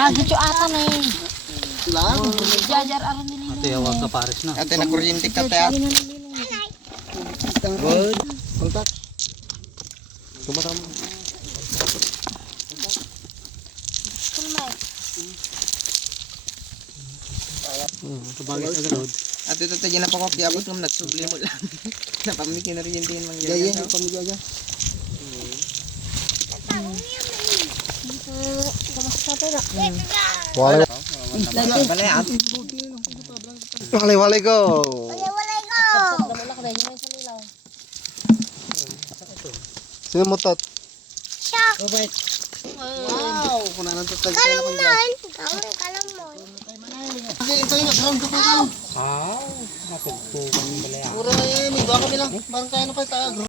Bagit yung ata na eh. Lang. Jajar aron nila. Ate, awag ka pares na. Ate, nakuryente ka tayo. Good. Kontak. Tumatama. Kabagay sa galod. At ito tayo na pa ko kiabot kung nagsubli mo lang. Napamikin na rin yung mga Gaya, pamigay agad. Walay. Walay go. Sino mo tot? Wow, kuna nang tot. Kalamon. Ito yung sound ko pa. Ah, nakugtugan yung balaya. Mura na yun, may baka bilang. Parang kaya na pa tayo.